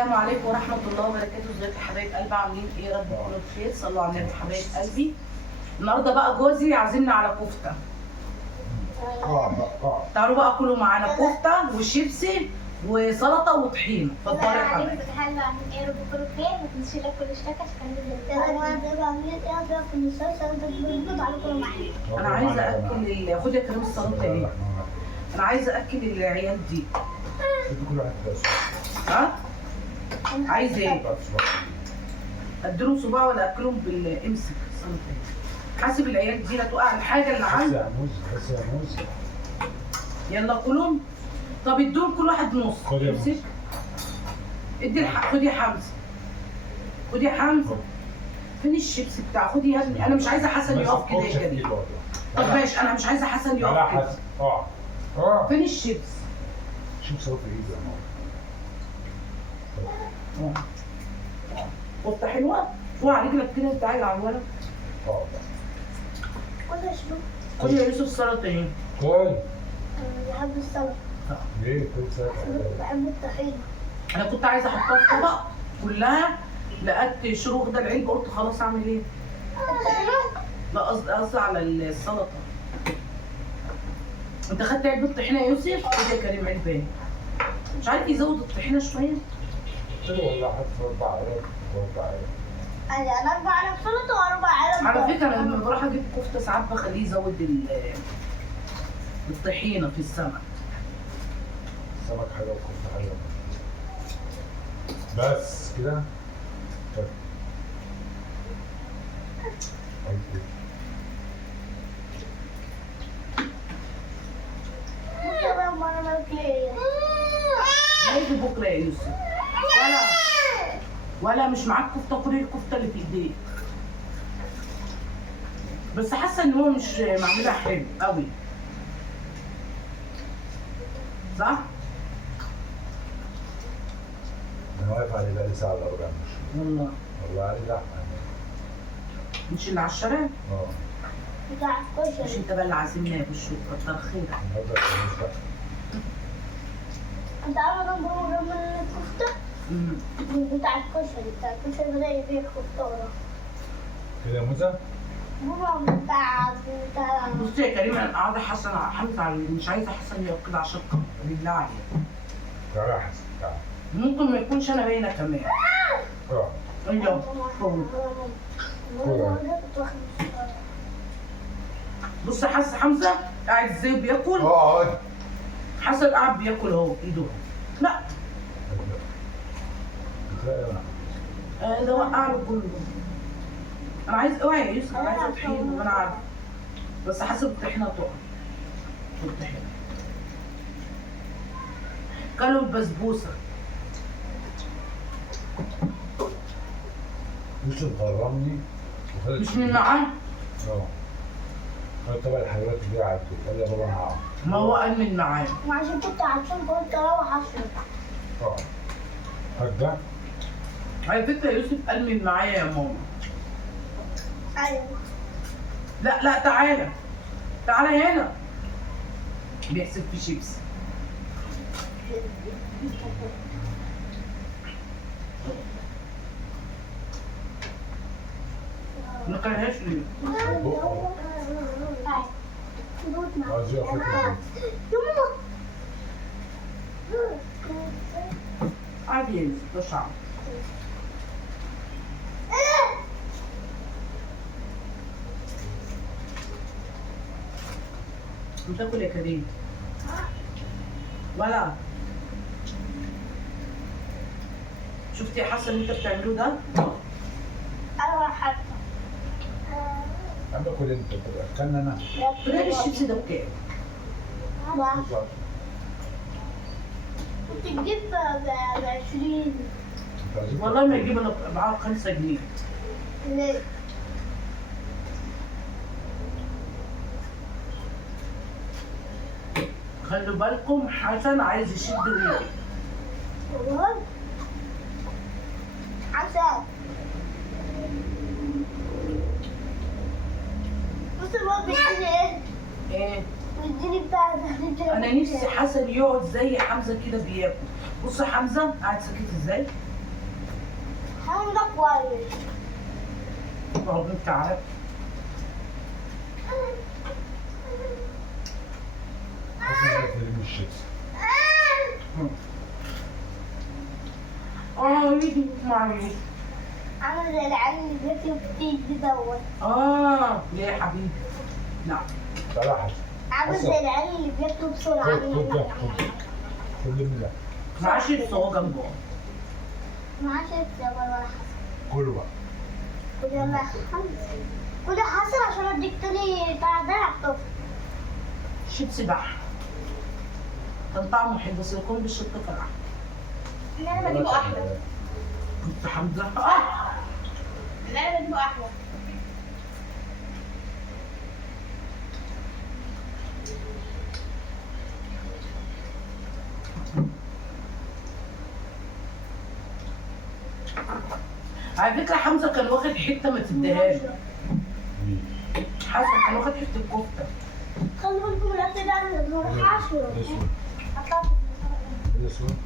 السلام عليكم ورحمة الله وبركاته. ازيكم يا حبايب قلبي؟ عاملين ايه؟ يا رب تكونوا بخير. صلوا على النبي حبايب قلبي. النهارده بقى جوزي عازمنا على كفتة. تعالوا بقى كلوا معانا كفتة وشيبسي وسلطة وطحينة. اتفضلوا يا حبايبي. عاملين ايه؟ يا رب تكونوا بخير. ما تنسوش لايك والاشتراك عشان عاملين ايه؟ في المسلسل ده تعالوا كلوا معانا. انا عايزة اكل خد يا كريم السلطة ايه؟ انا عايزة اكل العيال دي. كل واحد بس. ها؟ عايزة ايه؟ اديلهم صباع ولا اكلهم بالامسك السلطة؟ حاسب العيال دي لا توقع الحاجة اللي بس عندي. يا موز بس يا موز. يلا كلهم. طب اديهم كل واحد نص. خد يا امسك. ادي خد يا حمزه. خد يا حمزه. فين الشيبس بتاعه؟ خد يا ابني. انا مش عايزه حسن يقف كده يا كريم. طب ماشي انا مش عايزه حسن لا يقف كده. حسن فين الشيبس؟ شوف صوت ايدي يا ماما. قطه حلوه. فوق على رجلك كده انت عايز على الولد. كل شنو؟ خد يا يوسف السلطه ايه؟ كل بحب السلطة. ليه كل ساعه؟ بحب الطحينة. انا كنت عايزه احطها في طبق كلها، لقيت شروق ده العلبه قلت خلاص اعمل ايه؟ لا قصدي على السلطه. انت خدت علبه طحينه يا يوسف؟ خد يا كريم علبه. مش عارف يزود الطحينه شويه؟ والله حط 4 علب 4 علب. انا 4 علب سلطة و4 علب. على فكره انا لما بروح اجيب كفته ساعات بخليه يزود الطحينه في السمك. السمك حلو والكفته حلوه. بس كده. هيجي بكره يا يوسف. ولا مش معاك كفته، كل الكفته اللي في ايديك. بس حاسه ان هو مش معمولها حلو قوي. صح؟ انا واقف عليه بقالي ساعه الا ربع والله عليه زحمه. مش اللي على الشارع؟ بتاع مش الكشري. انت بقى اللي عازمنا بالشكر. كتر خيرك. النهارده الخميس بقى. انت عارف انا بقول من الكفتة؟ بتاع الكشري بدأ يبيع كفتة ورا. كده يا موزه؟ بابا بتاع بصي يا كريم انا قاعده حمزه على مش عايزه حسن يقف كده عشان خاطر بالله عليك. تعالى يا حسن تعالى. ممكن ما يكونش انا باينه كمان. ايوه. بص يا حمزه قاعد ازاي بياكل. اقعد. حسن قاعد بياكل اهو ايده. لا ده وقع له كله. انا عايز اوعي يا يوسف. انا عايزه طحينه وانا عارفه. بس حسب الطحينه تقع. الطحينه كلوا البسبوسه. يوسف غرمني وخدت مش من معاه. خدت طبق الحلويات اللي قعدت قال لي يا بابا انا هقعد. ما هو قال من معاه. وعشان كنت عطشان قلت اروح اشرب. هات ده. على فكره يوسف قال من معايا يا ماما. ايوه. لا تعالى. تعالى هنا. بيحسب في شيبس. ما كلهاش ليه؟ عايز يقف. عادي يا يوسف ده شعب. بتاكل يا كريم؟ ولا شفتي يا حسن اللي انت بتعمله ده؟ انا حاطه. عم كل انت اكلنا انا. بريد الشيبس ده بكام؟ كنت تجيب ب20. والله ما يجيب الا ب 5 جنيه. ليه؟ خلوا بالكم حسن عايز يشد رجلي. والله حسن بص بابا بيديني ايه؟ ايه؟ بيديني بتاع ده. انا نفسي حسن يقعد زي حمزه كده بياكل. بص يا حمزه قاعد ساكت ازاي؟ الحمام ده كويس. برضه انت عارف. حاسس انك ترمي الشيبس. يجي معلش. عامل زي العيال اللي بياكلوا كتير دوت. ليه يا حبيبي؟ لا. تعالى حسن. عامل زي العيال اللي بياكلوا بسرعة. خد ده خد من ده. معاش يبصوا جنبه. معاش يتسوى ولا حسن. كله بقى. خد يلا يا حسن. خد يا حسن عشان اديك تاني بتاع ده يعطف. شيبسي بح. كان طعمه حلو بس يكون بالشطة فرع. اللي انا بجيبه احلى. كنت حمزة. اللي انا بجيبه احلى. على فكرة حمزة كان واخد حتة ما تديهاش. حسن كان واخد حتة الكفتة. خلوا بالكم الاكل ده انا حاشو. ده اسود. حطها ده اسود.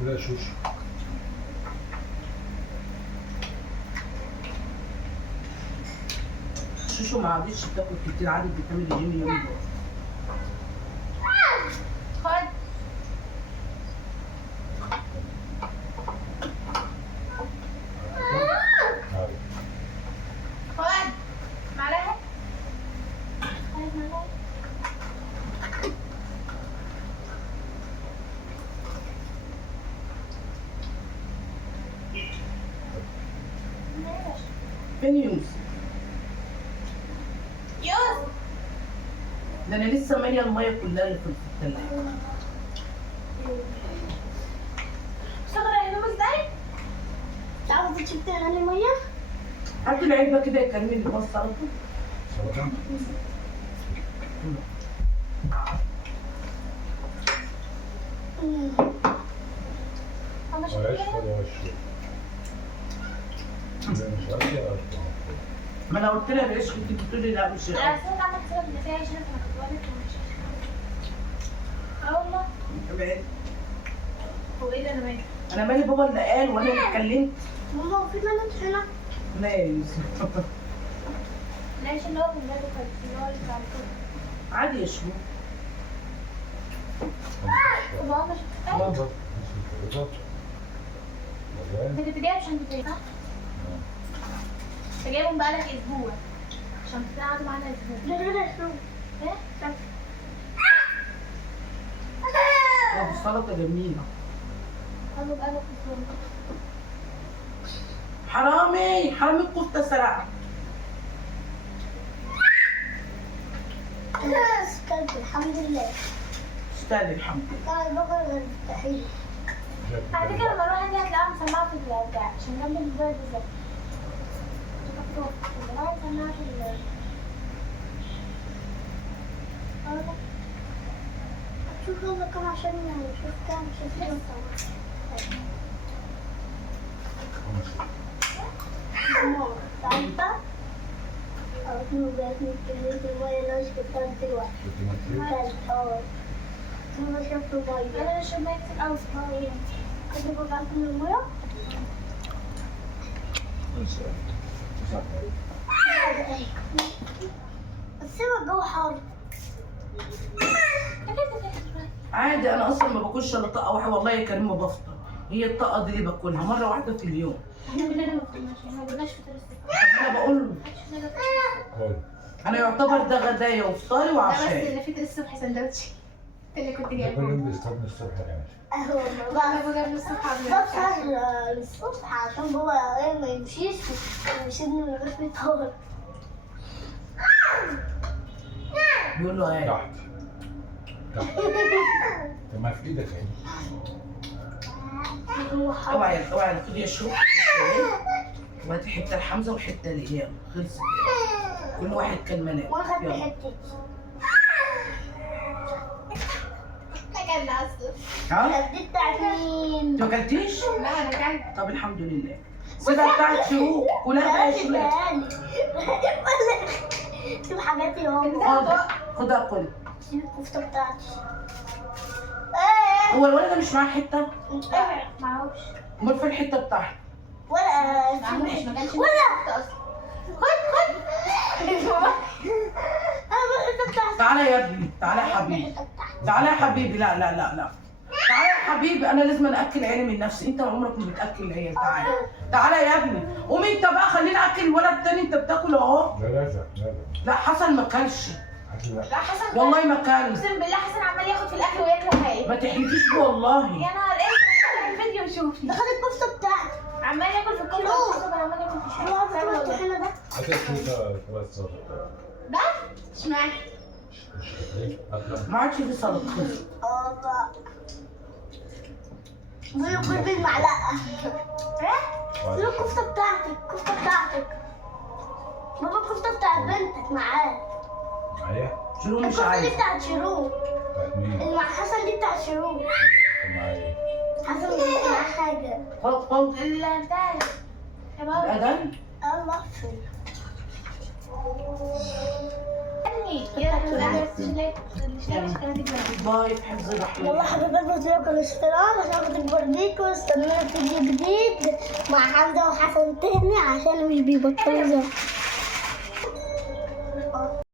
كلها شوش. شوشو ما عادش بتاكل كتير، عادي بتعمل الجيم يوم دول. خد. خد معلقة. خد معلقة. فين يونس؟ يوسف. ده انا لسه ماليه الميه كلها اللي في الثلاجه. اشتغل هدوم ازاي؟ تعرف تشوف تغلي ميه؟ هات العلبه كده يا كريم اللي بص على طول. سلطة. انا وعيش شايفه. ولا عيش. لا مش عيش يا عيش. ما انا قلت لها ليش كنت بتقولي لا مش انا سمعت عنك كده ان فيها عشان انا كنت بقول لك مش. والله. بعيد. هو ايه اللي انا مالي؟ انا مالي بابا اللي قال وانا اللي اتكلمت. ماما هو في بنات هنا؟ لا يا يوسف. ليش اللي هو من بالي كان اللي هو اللي بتاع الكل. عادي يا شو. طب هو مش بالظبط. بالظبط. انت كنت جايب شنطتين صح؟ انت جايبهم بقالك اسبوع. شنطتين قعدوا معانا اسبوع. لا لا لا شو؟ ايه؟ السلطه جميله. قعدوا بقالك اسبوع. حرامي حرامي الكفته سرقه. كلت الحمد لله. استاذ الحمد لله. كان البقر غير مستحيل. على فكرة لما اروح عندي هتلاقيها مسمعة في البتاع عشان جنب الموبايل بالظبط. والله مسمعة في ال شوف يلا كم عشان نشوف كام شوف تعرفة؟ أو موبايل نتكلم الموبايل ليش كتبت دلوقتي. كانت أنا شفت الموبايل. أنا شفت ماكس أو سبايل. كنت بقعد من المويه. بس هو الجو حار. عادي انا اصلا ما باكلش الا طاقه واحده والله يا كريم ما بفطر. هي الطاقه دي اللي باكلها مره واحده في اليوم. احنا كلنا ما فطرناش، احنا ما جبناش فطار الصبح. طب انا بقول له انا يعتبر ده غدايا وفطاري لا بس وعشاء. اللي فطر الصبح سندوتش اللي كنت كل جايبه. يوم بيصطادني الصبح يا باشا. انا بجيب من الصبح قبل بفطر الصبح عشان بابا ايه ما يمشيش ويسيبني من غير فطار. بيقول له ايه؟ تحت. تحت. طب ما في ايدك اهي. هو حار. اوعي خد يا شو. وهات حته لحمزه وحته لايام خلصت. كل واحد كلمه نام. وانا خدت يلا. حتتي. اكلنا اصلا. ها؟ دي بتاعت مين؟ انت ما اكلتيش؟ لا انا اكلت. طب الحمد لله. سيبها بتاعت شروق كلها بقى شروق. شوف حاجاتي اهو. خدها كل. شوف الكفته بتاعتي. هو الولد ده مش معاه حته؟ معهوش امال فين الحته بتاعته؟ ولا ولا خد تعالى يا ابني، تعالى يا حبيبي، تعالى يا حبيبي. لا لا لا لا، تعالى يا حبيبي، انا لازم اكل عيالي من نفسي. انت عمرك ما بتاكل العيال. تعالى تعالى يا ابني، قوم انت بقى خليني اكل الولد تاني. انت بتاكل اهو. لا لازم. لا حسن ما كلش لا حسن والله، ما كل. اقسم بالله حسن عمال ياخد في الاكل وياكل حاجه. ما تحلفيش والله. يا نهار اسود، الفيديو شوفي ده خد الكفته بتاعتي. عمال ياكل في الكل عمال ياكل في هو عارف الشارع. الطحينه ده؟ ده اشمعنى؟ ما عادش في سلطه. الله بيقولوا كل بالمعلقه. ايه؟ الكفته بتاعتك، الكفته بتاعتك. بابا الكفته بتاعت بنتك معاه. معايا؟ شنو مش الكفته دي عايز؟ بتاعت شروق. بتاعت مين؟ اللي مع حسن دي بتاعت شروق. معايا. حسن مش معاه حاجه. خد اللي بتاع يا بابا الأذان. الله اغفر. باي في حفظ الرحمن. يلا حبيبات بطلقوا الاشتراك عشان تكبر بيكم. استنونا فيديو جديد مع حمزة وحسن تاني عشان مش بيبطلوا زي